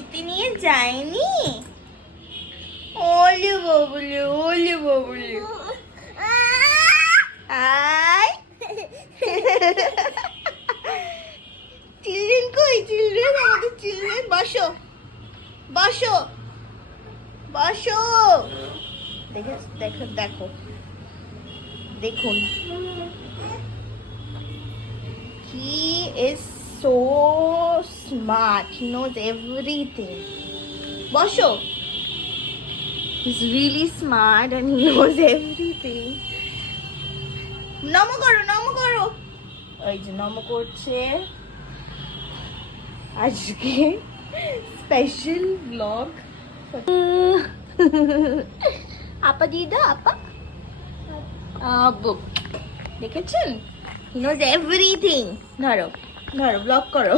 বৃষ্টিতে নিয়ে যায়নি? ওলে বাবুলে, ওলে বাবুলে, আয়। চিলড্রেন কই? চিলড্রেন, আমাদের চিলড্রেন, বসো বসো বসো। দেখো দেখো দেখো, দেখুন, he is so smart, he knows everything. বসো, he's really smart and he knows everything. নমো করো, নমো করো। ওই যে নমো করছে। আজকে স্পেশাল ব্লগ। আপা দিদা, আপা দেখেছেন? He knows everything. ধরো ধরো, ব্লগ করো।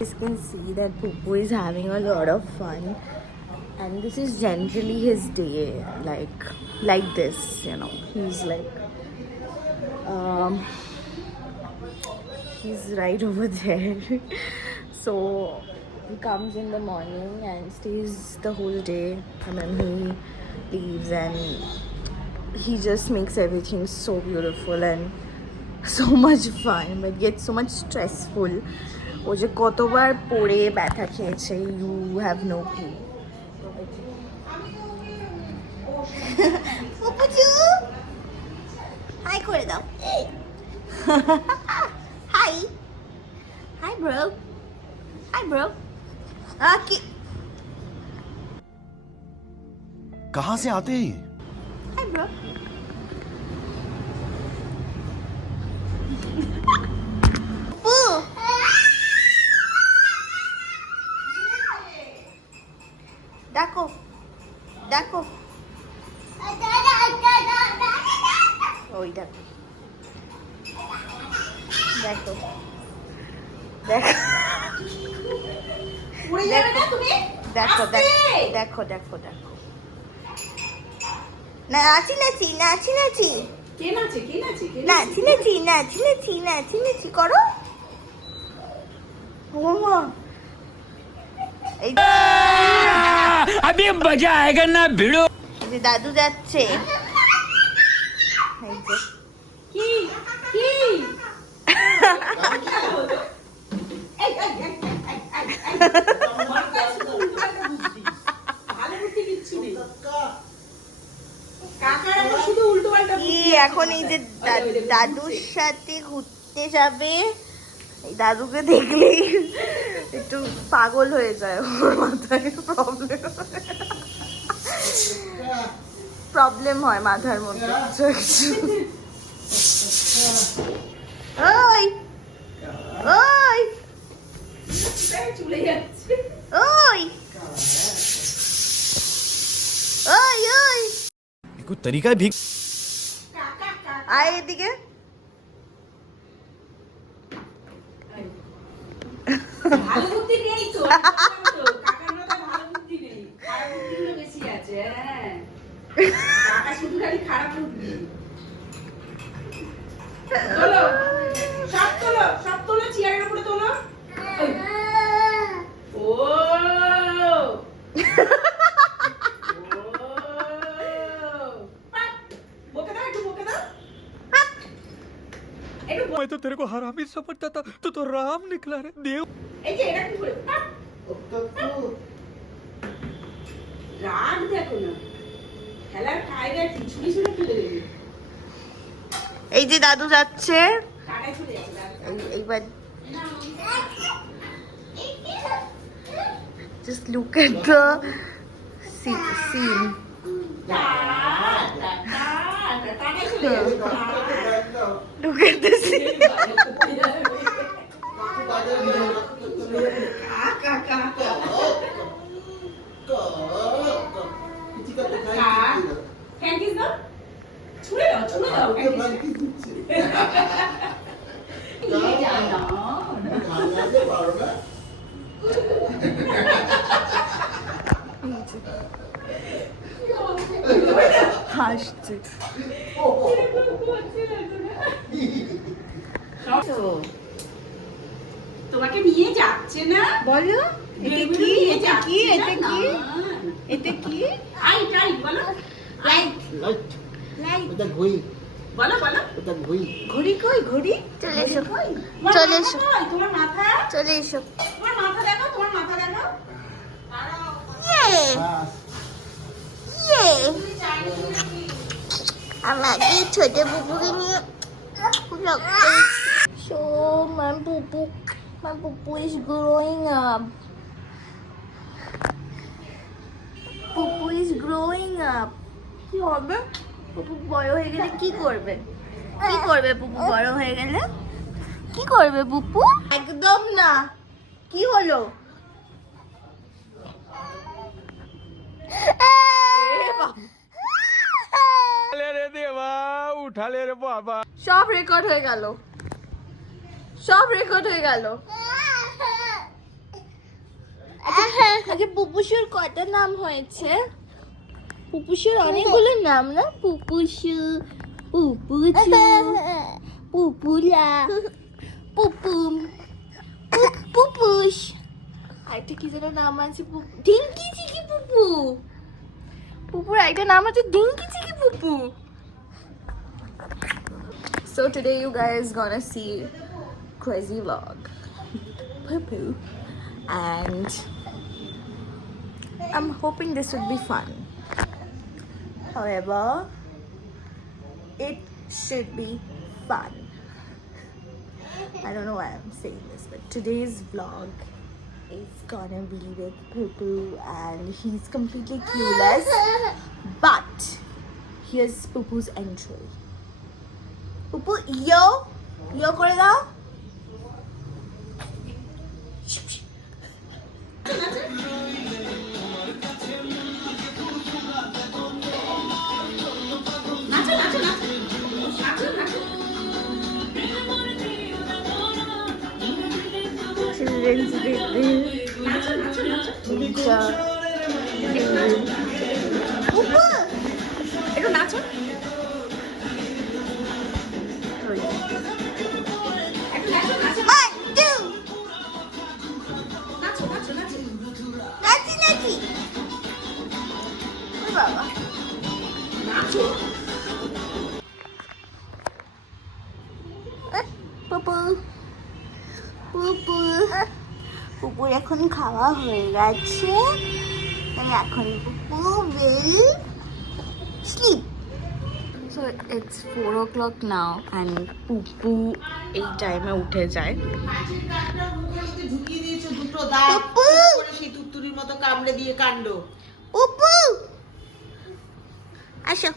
You can see that Pupu is having a lot of fun, and this is generally his day, like this, you know. He's like, he's right over there. So he comes in the morning and stays the whole day, and then he leaves, and he just makes everything so beautiful and so much fun, but yet so much stressful. ও যে কতবার পড়ে ব্যথা খেয়েছে, you have no clue. Hi করে দাও। Hi hi bro, hi bro. কি कहाँ से आते हैं? Hi bro. দেখো দেখো, ওই দেখো দেখো দেখো দেখো দেখো দেখো দেখো। নাচি নাচি নাচি নাচি নাচি নাচি নাচি নাচি নাচি নাচি করো। अभी मजा आएगा ना भिड़ो। দাদু যাচ্ছে। এখন এই যে দাদুর সাথে ঘুরতে যাবে, এই দাদুকে দেখলেই একটু পাগল হয়ে যায়, ওর মাথায় প্রবলেম হয় মাথার মধ্যে। ওই ওই ওই ওই ওই, कोई तरीका है भीख? আয় এদিকে। ভালো বুদ্ধি নেই তো, কাকার মাথায় ভালো বুদ্ধি নেই, খারাপ বুদ্ধিগুলো বেশি আছে। হ্যাঁ, কাকা শুধু খালি খারাপ বুদ্ধি। তোলো, সব তোলো, সব তোলো, চেয়ারের উপরে তোলো। ও বকে দাও, একটু বকে দাও। मैं तो तेरे को हरामी समझता था, तू तो राम निकला रे देव। এই যে এটা কি করে রাগ দেখো না, খেলার কায়দা কি ছুরি ছুরি ফেলে দেবে। এই যে দাদু যাচ্ছে, কাটায় চলে যাচ্ছে এইবার just look at the scene. Look at the scene. ফ্যানকিস দাও, ছুঁড়ে দাও, ছুঁড়ে দাও নিয়ে যা না। হাসছে। তোমাকে নিয়ে যাচ্ছে না বলো এটা কি, নিয়ে এটা কি, যাচ্ছে এটা না? কি, এটা কি? আই টাই বলো লাইট লাইট লাইট। ওটা ঘড়ি, বলো বলো ওটা ঘড়ি। ঘড়ি কই ঘড়ি? চলে এসো, তোমার চলে মাথা এসো, কই? তোমার মাথা চলে এসো। তোমার মাথা দেখো, তোমার মাথা দেখো। ইয়ে বাস, ইয়ে, আমাকে ছোট পুপুকে নিয়ে So my poo is growing up. Pupu is growing up. কি হবে? পুপু বড় হয়ে গেলে কি করবে? কি করবে পুপু বড় হয়ে গেলে? কি করবে পুপু? একদম না। কি হলো? रे देवा उठा ले रे बाबा সব রেকর্ড হয়ে গেল, সব রেকর্ড হয়ে গেল। আচ্ছা পুপুসুর কটা নাম হয়েছে? পুপুসুর অনেকগুলো নাম না? পুপুসু, পুপুচু, পুপুলা, পুপুম, পুপুস, আরেকটা কি যেন নাম আছে? ডিঙ্কি চিকি পুপু। পুপুর একটা নাম আছে ডিঙ্কি চিকি পুপু। So today you guys gonna see crazy vlog Pupu, and I'm hoping this would be fun. However, it should be fun. I don't know why I'm saying this, but today's vlog is gonna be with Pupu, and he's completely clueless. But here's Pupu's entry. Pupu, yo করে দাও। নাচো নাচো নাচো নাচো নাচো Children's Day. নাচো নাচো নাচো Pupu, একটু নাচো একটু নাচো নাচো 1, 2, নাচো নাচো নাচো নাচি নাচি। ওই বাবা, নাচো পুপু, পুপু, পুপুর এখন খাওয়া হয়ে গেছে, তাই এখন পুপু will sleep. So it's 4 o'clock now and পুপু এই টাইমে উঠে যায়। মাছের কাঁকড়া মুখের মধ্যে ঢুকিয়ে দিয়েছো দুটো দাঁত পুপু! করে সেই তুত্তুরির মতো কামড়ে দিয়ে কাণ্ড। পুপু আসো,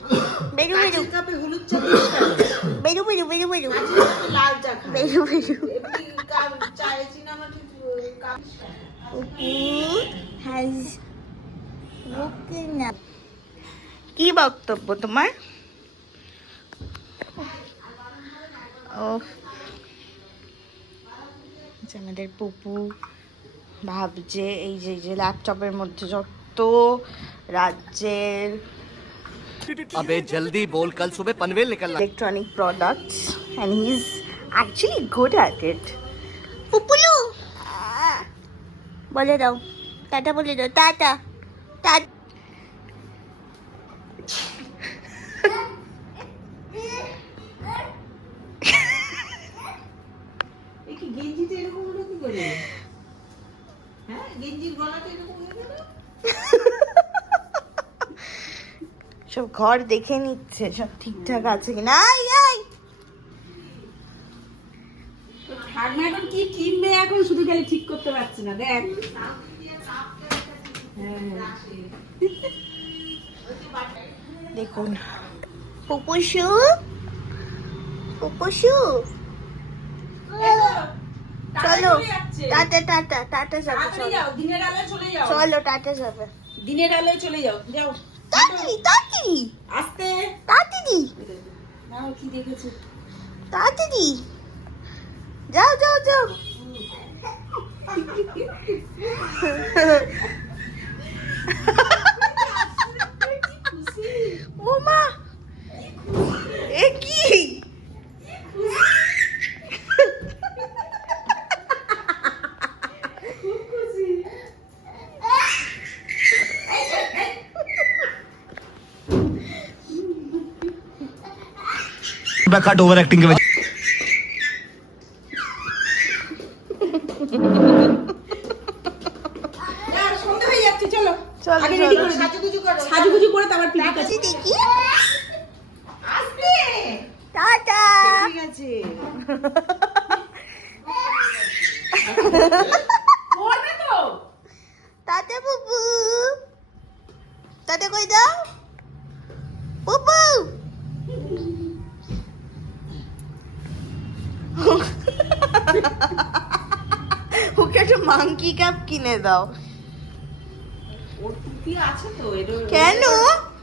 বেরু বেরু কাঁচের কাপে হলুদ চা দিস কেন? বেরু বেরু বেরু বেরু কাঁচের কাপে লাল চা খা। বেরু বেরু। এমনি চায়ে চিনামাটি cup Pupu has woken up. কি বক্তব্য তোমার? ও আমাদের পুপু ভাবছে এই যে ল্যাপটপের মধ্যে যত রাজ্যের अबे जल्दी बोल, कल सुबह पनवेल निकलना। electronic products and he's actually good at it. পুপুলু বলে দাও টাটা, বলে দাও টাটা টাটা। এ কি গেঞ্জিতে এরকম হলো কি করে? হ্যাঁ গেঞ্জির গলাতে এরকম হয়ে গেল? সব ঘর দেখে নিচ্ছে সব ঠিকঠাক আছে কিনা। আই আই ঠাকমা এখন কি কিনবে এখন শুধু খালি ঠিক করতে পারছি না দেখ দেখুন পুপুসু, পুপুসু চলো টাটা টাটা টাটা যাবে, তাড়াতাড়ি চলো যাও দিনের আলোয় চলে যাও চলো টাটা যাবে। দিনের আলোয় চলে যাও যাও তাড়াতাড়ি তাড়াতাড়ি আস্তে তাড়াতাড়ি নাও কি দেখেছো তাড়াতাড়ি যাও যাও যাও। ও মা এ কি कट ओवर एक्टिंग की वजह সন্ধে হয়ে যাচ্ছে, চলো চলো আগে রেডি চলো করে দিই। সাজুগুজু করো। সাজুগুজু করে তারপর পিপি কাছে দেখি আস্তে। টাটা ঠিক আছে। পড়বে তো। টাটা বুবু টাটা কই দাও বুবু ওকে একটা মাংকি ক্যাপ কিনে দাও ওর টুপি আছে তো, কেন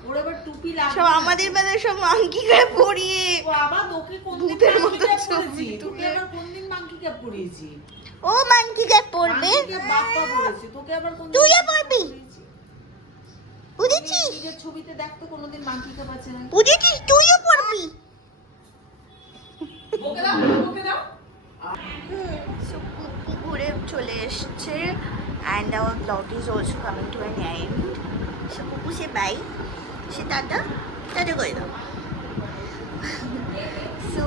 ওর আবার টুপি লাগবে। সব আমাদের বেলায় সব মাংকি ক্যাপ পরিয়ে বাবা তোকে কোনদিন ভূতের মাংকি মতো ক্যাপ ছবি পরিয়েছি? তোকে তুলে। আবার কোনদিন মাংকি ক্যাপ পরিয়েছি? ও মাংকি ক্যাপ পরবে মাংকি ক্যাপ বাপ্পা পরেছে, তোকে আবার কোনদিন তুইও মাংকি ক্যাপ পরবি? পরিয়েছি? বুঝেছিস নিজের ছবিতে দেখ তো কোনোদিন মাংকি ক্যাপ আছে না। বুঝেছিস তুইও পরবি বকে দাও, বকে দাও। So পুপু ঘুরে চলে এসছে and our vlog is also coming to an end. So Pupu say bye say tata tata করে দাও So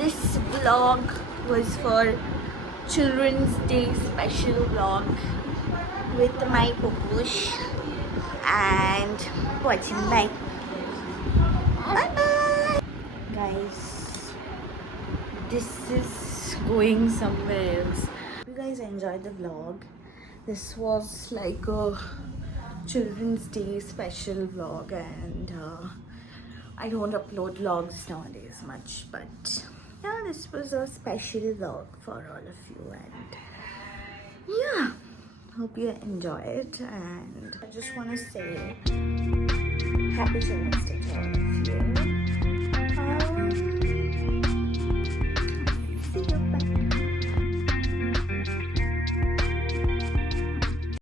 this vlog was for Children's Day special vlog with my pupush and watching bye bye bye guys. This is going somewhere else. You guys enjoyed the vlog. This was like a Children's Day special vlog, and I don't upload vlogs nowadays much, but yeah, this was a special vlog for all of you, and yeah, hope you enjoy it. And I just want to say happy Children's Day.